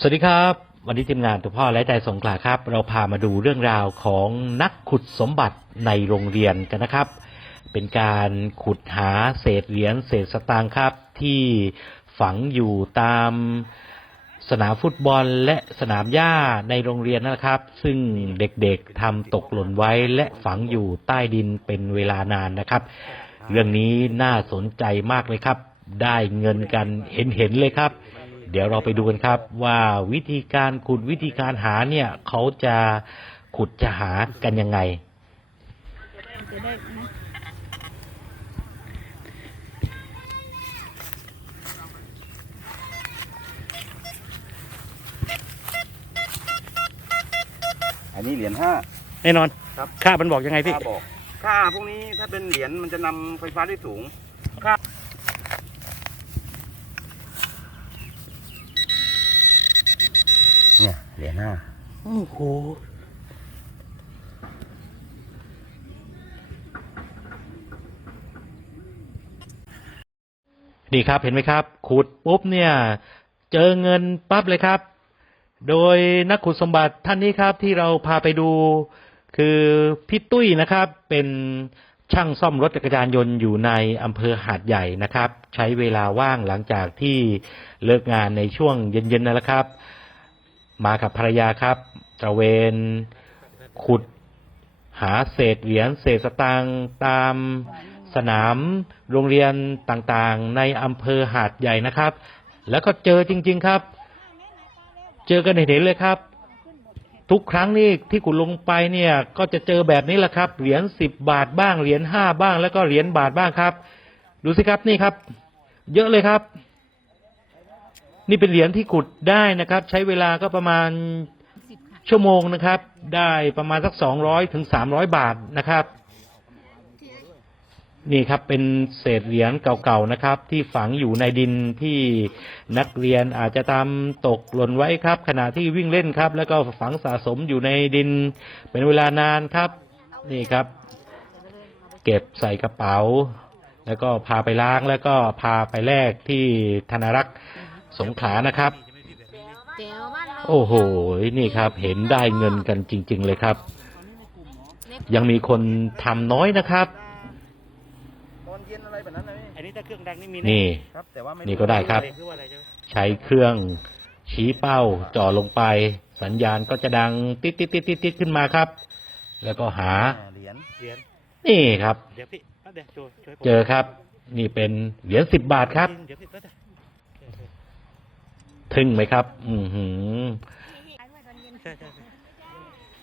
สวัสดีครับ วันนี้ทีมงานตัวพ่อและใจสงขลาครับ เราพามาดูเรื่องราวของนักขุดสมบัติในโรงเรียนกันนะครับ เป็นการขุดหาเศษเหรียญเศษสตางค์ครับ ที่ฝังอยู่ตามสนามฟุตบอลและสนามหญ้าในโรงเรียนนะครับ ซึ่งเด็กๆทำตกหล่นไว้และฝังอยู่ใต้ดินเป็นเวลานานนะครับ เรื่องนี้น่าสนใจมากเลยครับ ได้เงินกันเห็นๆเลยครับ เดี๋ยวเราไปดูกันครับว่าวิธีการขุดวิธีการหาเนี่ยเขาจะขุดจะหากันยังไงจะได้นะอันนี้เหรียญห้า แน่นอนครับ ค่ามันบอกยังไงพี่ ค่าบอก ค่าพวกนี้ถ้าเป็นเหรียญมันจะนำไฟฟ้าได้สูง ค่า เนี่ยเหรียญห้าโอ้โหนี่ครับเห็นไหมครับ ขุดปุ๊บเนี่ย เจอเงินปั๊บเลยครับ โดยนักขุดสมบัติท่านนี้ครับที่เราพาไปดู คือพี่ตุ้ยนะครับ เป็นช่างซ่อมรถจักรยานยนต์อยู่ในอำเภอหาดใหญ่นะครับ ใช้เวลาว่างหลังจากที่เลิกงานในช่วงเย็นๆนั่นแหละครับ มากับภรรยาครับตระเวนขุดหาเศษเหรียญเศษสตางค์ตามสนามโรงเรียนต่างๆ ในอำเภอหาดใหญ่นะครับ แล้วก็เจอจริง ๆครับ เจอกันเห็นๆเลยครับ ทุกครั้งนี่ที่ขุดลงไปเนี่ย ก็จะเจอแบบนี้แหละครับ เหรียญสิบบาทบ้างเหรียญห้าบ้าง แล้วก็เหรียญบาทบ้างครับ ดูสิครับนี่ครับ เยอะเลยครับ นี่เป็นเหรียญที่ขุดได้นะครับ ใช้เวลาก็ประมาณชั่วโมงนะครับ ได้ประมาณสักสองร้อยถึงสามร้อยบาทนะครับ นี่ครับเป็นเศษเหรียญเก่าๆนะครับ ที่ฝังอยู่ในดินที่นักเรียนอาจจะทำตกหล่นไว้ครับ ขณะที่วิ่งเล่นครับ แล้วก็ฝังสะสมอยู่ในดิน เป็นเวลานานครับ นี่ครับ เก็บใส่กระเป๋า แล้วก็พาไปล้างแล้วก็พาไปแลกที่ธนรักษ์ สงขลานะครับเจ๋วบ้านเราโอ้โห นี่ครับ เห็นได้เงินกันจริง ๆ เลยครับ ยังมีคนทำน้อยนะครับ ตอนเย็นอะไรแบบนั้นนะพี่อันนี้ถ้าเครื่องดังนี่มีนี่ ครับแต่ว่าไม่นี่ก็ได้ครับเล็กหรือว่าอะไรใช่ไหมใช้เครื่องชี้เป้าจ่อลงไป สัญญาณก็จะดังติดติดติดติดติดขึ้นมาครับ แล้วก็หา อ่าเหรียญเหรียญนี่ครับ เดี๋ยวพี่แป๊บเดี๋ยวช่วยช่วยผมเจอครับ นี่เป็นเหรียญสิบบาทครับ เดี๋ยวพี่แป๊บเดี๋ยว ทึ่งไหมครับ อือหือ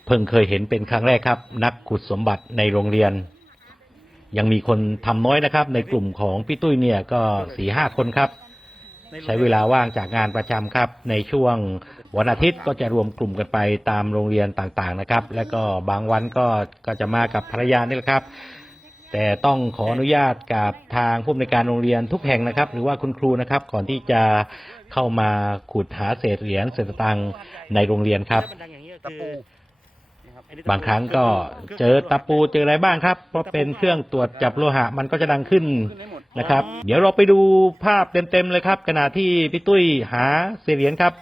เพิ่งเคยเห็นเป็นครั้งแรกครับ นักขุดสมบัติในโรงเรียน ยังมีคนทำน้อยนะครับ ในกลุ่มของพี่ตุ้ยเนี่ยก็สี่ห้าคนครับ ใช้เวลาว่างจากงานประจำครับ ในช่วงวันอาทิตย์ก็จะรวมกลุ่มกันไปตามโรงเรียนต่างๆนะครับ แล้วก็บางวันก็ก็จะมากับภรรยานี่แหละครับ แต่ต้องขออนุญาตกับทางผู้อำนวยการโรงเรียนทุกแห่งนะครับ หรือว่าคุณครูนะครับ ก่อนที่จะ เข้ามาขุดหาเศษเหรียญเศษสตังค์ในโรงเรียนครับถ้ามันดังอย่างนี้ก็ตะคืปูอนะครับอันนี้บางครั้งก็เจอตะปูเจออะไรบ้างครับ เพราะเป็นเครื่องตรวจจับโลหะมันก็จะดังขึ้นขึ้นได้หมดนะครับ เดี๋ยวเราไปดูภาพเต็มๆเลยครับขณะที่พี่ตุ้ยหาเศษเหรียญครับ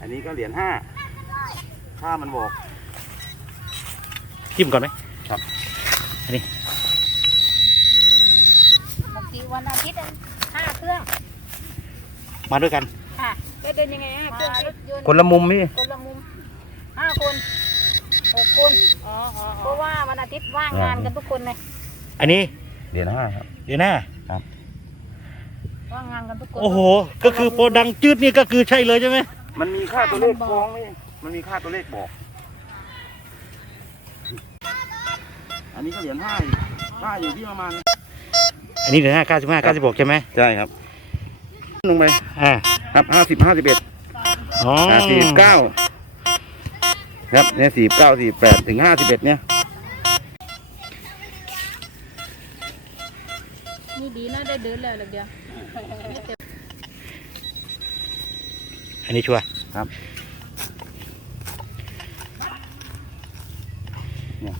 อันนี้ก็เหรียญห้าค่ามันบอกจิ้มก่อนไหมครับอันนี้ปกติ วันอาทิตย์ห้าเครื่องมาด้วยกัน ค่ะก็เดินยังไงห้าเครื่องรถยนต์คนละมุมพี่คนละมุมห้าคนหกคนอ๋ออ๋อเพราะว่าวันอาทิตย์ว่างงานกันทุกคนเลยอันนี้เหรียญห้าครับเดี๋ยวหน้าว่างงานกันทุกคนโอ้โห ก็คือโปรดังจืดนี่ก็คือใช่เลยใช่ไหมมันมีค่าตัวเลขฟ้องนี่มันมีค่าตัวเลขบอก อันนี้ก็เหรียญห้าอีกค่าอยู่ที่ประมาณ อันนี้เดี๋ยวหน้าเก้าสิบห้าเก้าสิบหกใช่ไหมใช่ครับ ลงไปอ่าครับห้าสิบห้าสิบเอ็ดอ๋อสี่สิบเก้าครับเนี่ยสี่เก้าสี่แปดถึงห้าสิบเอ็ดเนี่ยนี่ดีนะได้เดินแล้วเดียวอันนี้ชัวร์เนี่ย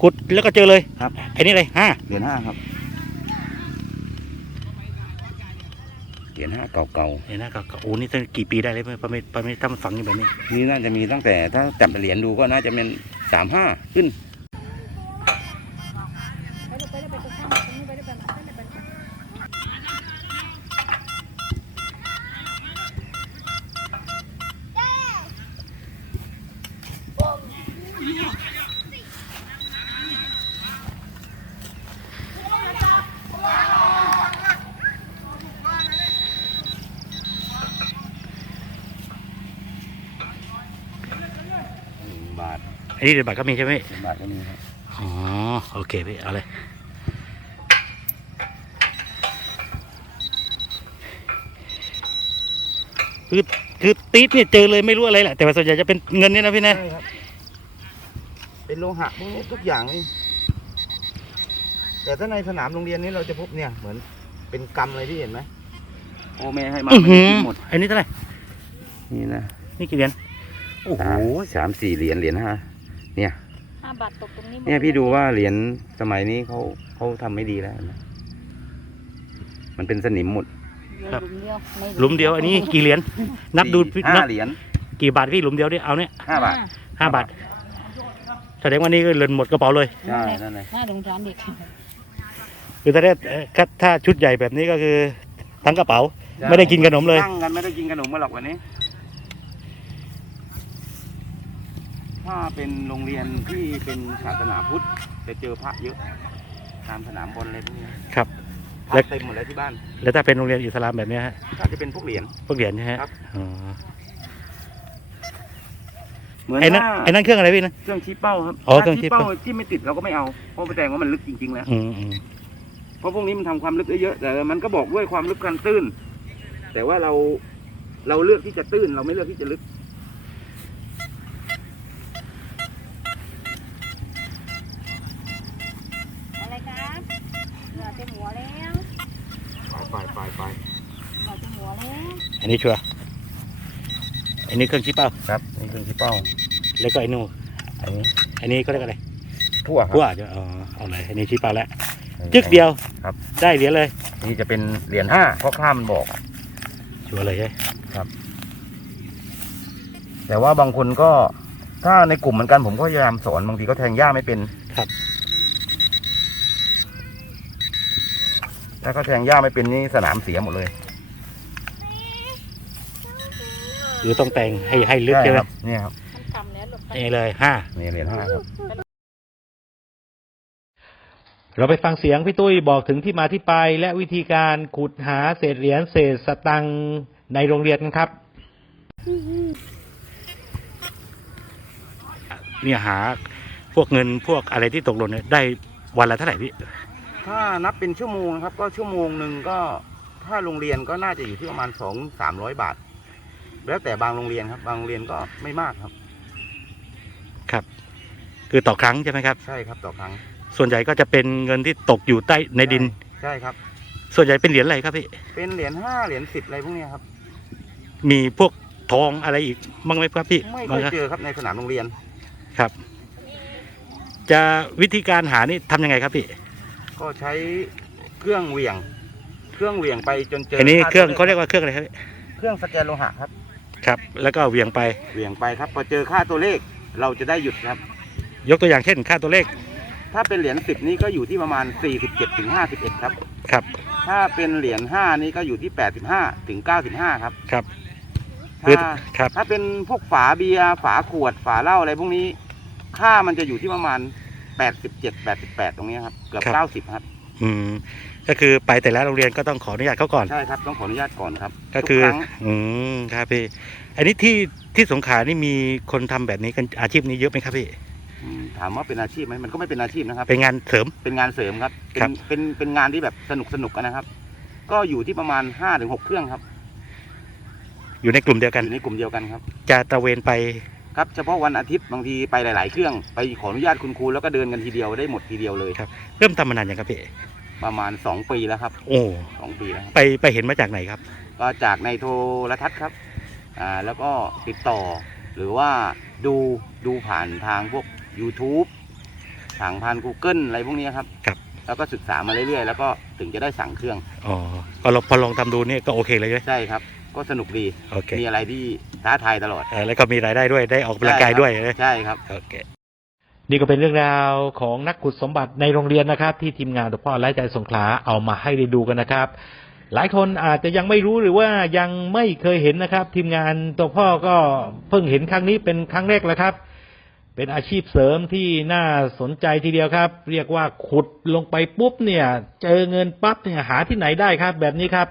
ขุดแล้วก็เจอเลยครับอันนี้เลยห้าเหรียญห้าครับ เหรียญห้าเก่าเห็นนะก็ก็โอ้นี่ตั้งกี่ปีได้เลยป้าไม่ป้าไม่ตั้งฝังอยู่แบบนี้ ๆนี่น่าจะมีตั้งแต่ถ้าจับเหรียญดูก็น่าจะเป็นสามห้าขึ้นไปเลยไปเลยไปเลยข้างตรงนี้ไปเลยไปเลยไปเลยไปเลย หนึ่งบาท อันนี้เดือนบาทก็มีใช่ไหมหนึ่งบาทก็มีครับอ๋อโอเคพี่เอาเลยคือคือตีดเนี่ยเจอเลยไม่รู้อะไรแหละแต่ว่าส่วนใหญ่จะเป็นเงินเนี่ยนะพี่นะใช่ครับ เป็นโลหะพวกนี้ทุกอย่างนี่แต่ถ้าในสนามโรงเรียนนี้เราจะพบเนี่ยเหมือนเป็นกรรมเลยที่เห็นไหมโอแม่ให้มาอื้อมันหือกินหมดอันนี้เท่าไหร่นี่นะนี่กี่เหรียญโอ้โหสามสี่เหรียญเหรียญห้า เนี่ยห้าบาทตกตรงนี้หมดเนี่ยพี่ดูว่าเหรียญสมัยนี้เขาเขาทำไม่ดีแล้วนะมันเป็นสนิมหมดหลุมเดียวในหลุมเดียวอันนี้กี่เหรียญนับดูสี่นัห้าบเหรียญกี่บาทพี่หลุมเดียวดิเอาเนี่ยห้าบาทห้าบาทแสดงว่านี่ก็เงินหมดกระเป๋าเลยใช่นั่นเลยน่าสงสารเด็กคือถ้าได้เอ่อถ้าถ้าชุดใหญ่แบบนี้ก็คือทั้งกระเป๋า ไม่ได้กินขนมเลยนั่งกันไม่ได้กินขนมมาหรอกวันนี้ ถ้าเป็นโรงเรียนที่เป็นศาสนาพุทธจะเจอพระเยอะตามสนามบอลอะไรพวกนี้ครับ พระเต็มหมดเลยที่บ้านแล้วถ้าเป็นโรงเรียนอิสลามแบบเนี้ยฮะถ้าจะเป็นพวกเหรียญ พวกเหรียญใช่ไหมฮะครับ อ๋อเหมือนไอ้นั่นถ้าไอ้นั่นเครื่องอะไรพี่นะ เครื่องชี้เป้าครับอ๋อถ้าเครื่องชี้ชี้เป้าเป้าที่ไม่ติดเราก็ไม่เอาเพราะแสดงว่ามันลึกจริงๆแล้ว อืมอืมเพราะพวกนี้มันทำความลึกได้เยอะแต่มันก็บอกด้วยความลึกการตื้น แต่ว่าเราเราเลือกที่จะตื้น เราไม่เลือกที่จะลึก นนี้ชัวร์อันนี้เครื่องชี้เป้า ครับนี่เครื่องชี้เป้าแล้วก็ไอ้นู่นอันนี้อันนี้ก็เรียกอะไรทั่วคพั่วรับจะอ๋อเอาเลยอันนี้ชี้เป้าแล้วจึกเดียวครับ ได้เหรียญเลย นี่จะเป็นเหรียญห้าเพราะข้ามมันบอก ชัวร์เลยใช่ไหมแต่ว่าบางคนก็ถ้าในกลุ่มเหมือนกันผมก็พยายามสอนบางทีก็แทงหญ้าไม่เป็นครับ ถ้าเขาแทงหญ้าไม่เป็นนี่สนามเสียหมดเลย หรือต้องแต่งให้ให้ลึกใช่ไหมครับเนี่ยครับมันต่ำแล้วหลบไปนี่เลยห้านี่เหรียญห้าครับ เราไปฟังเสียงพี่ตุ้ยบอกถึงที่มาที่ไป และวิธีการขุดหาเศษเหรียญเศษสตังค์ในโรงเรียนกันครับเนี่ยหาพวกเงินพวกอะไรที่ตกหล่นเนี่ยได้วันละเท่าไหร่พี่ ถ้านับเป็นชั่วโมงนะครับ ก็ชั่วโมงหนึ่งก็ถ้าโรงเรียนก็น่าจะอยู่ที่ประมาณสองสามร้อยบาท แล้วแต่บางโรงเรียนครับ บางโรงเรียนก็ไม่มากครับ ครับ คือต่อครั้งใช่ไหมครับ ใช่ครับต่อครั้ง ส่วนใหญ่ก็จะเป็นเงินที่ตกอยู่ใต้ในดิน ใช่ครับ ส่วนใหญ่เป็นเหรียญอะไรครับพี่ เป็นเหรียญห้าเหรียญสิบอะไรพวกเนี้ยครับ มีพวกทองอะไรอีกบ้างไหมครับพี่ไม่บ้าเคงยครับเจอครับในสนามโรงเรียน ครับ จะวิธีการหานี่ทำยังไงครับพี่ ก็ใช้เครื่องเหวี่ยง เครื่องเหวี่ยงไปจนเจออัอันนี้เครื่องเขาเรียกว่าเครื่องอะไรครับพี่เครื่องสแกนโลหะครับ ครับ แล้วก็เหวียงไป เหวี่ยงไปครับ พอเจอค่าตัวเลขเราจะได้หยุดครับ ยกตัวอย่างเช่น ค่าตัวเลข ถ้าเป็นเหรียญสิบนี้ก็อยู่ที่ประมาณ 47ถึง51 ครับ ครับ ถ้าเป็นเหรียญห้านี่ก็อยู่ที่ 85ถึง95 ครับ ครับ คือถ้าครับ ถ้าเป็นพวกฝาเบียร์ฝาขวดฝาเหล้าอะไรพวกนี้ ค่ามันจะอยู่ที่ประมาณ 87 88 ตรงนี้ครับ เกือบ90 ครับ อืมก็คือไปแต่ละโรงเรียนก็ต้องขออนุญาตเขาก่อน ใช่ครับต้องขออนุญาตก่อนครับก็คือ ทุรั้งอืมครับพี่ อันนี้ที่ที่สงขลานี่มีคนทำแบบนี้กันอาชีพนี้เยอะไหมครับพี่ อืมถามว่าเป็นอาชีพไหมมันก็ไม่เป็นอาชีพนะครับ เป็นงานเสริม เป็นงานเสริมครับ เป็ครันบ เป็นเป็นงานที่แบบสนุกสนุกกันนะครับ ก็อยู่ที่ประมาณ5ถึง6เครื่องครับอยู่ในกลุ่มเดียวกัน อยู่ในกลุ่มเดียวกันครับ จะตระเวนไป ครับเฉพาะวันอาทิตย์บางทีไปหลาย ๆ เครื่องไปขออนุญาตคุณครูแล้วก็เดินกันทีเดียวได้หมดทีเดียวเลยครับ เริ่มทำมานานยังครับพี่ประมาณ 2 ปีแล้วครับโอ้สองปีแล้วครับไปไปเห็นมาจากไหนครับ ก็จากในโทรทัศน์ครับอ่าแล้วก็ติดต่อ หรือว่าดูดูผ่านทางพวก YouTube ทางผ่าน Google อะไรพวกนี้ครับ ครับ แล้วก็ศึกษามาเรื่อย ๆ แล้วก็ถึงจะได้สั่งเครื่อง อ๋อก็ลองพอลองทำดูนี่ก็โอเคเลยใช่ไหมใช่ครับ ก็สนุกดี โอเคมีอะไรที่ท้าทายตลอดเออแล้วก็มีรายได้ด้วยได้ออกกำลังกายด้วยนะใช่ครับ โอเค นี่ก็เป็นเรื่องราวของนักขุดสมบัติในโรงเรียนนะครับ ที่ทีมงานตัวพ่อไร้ใจสงขลาเอามาให้ได้ดูกันนะครับ หลายคนอาจจะยังไม่รู้หรือว่ายังไม่เคยเห็นนะครับ ทีมงานตัวพ่อก็เพิ่งเห็นครั้งนี้เป็นครั้งแรกแล้วครับ เป็นอาชีพเสริมที่น่าสนใจทีเดียวครับ เรียกว่าขุดลงไปปุ๊บเนี่ย เจอเงินปั๊บเนี่ยหาที่ไหนได้ครับ แบบนี้ครับ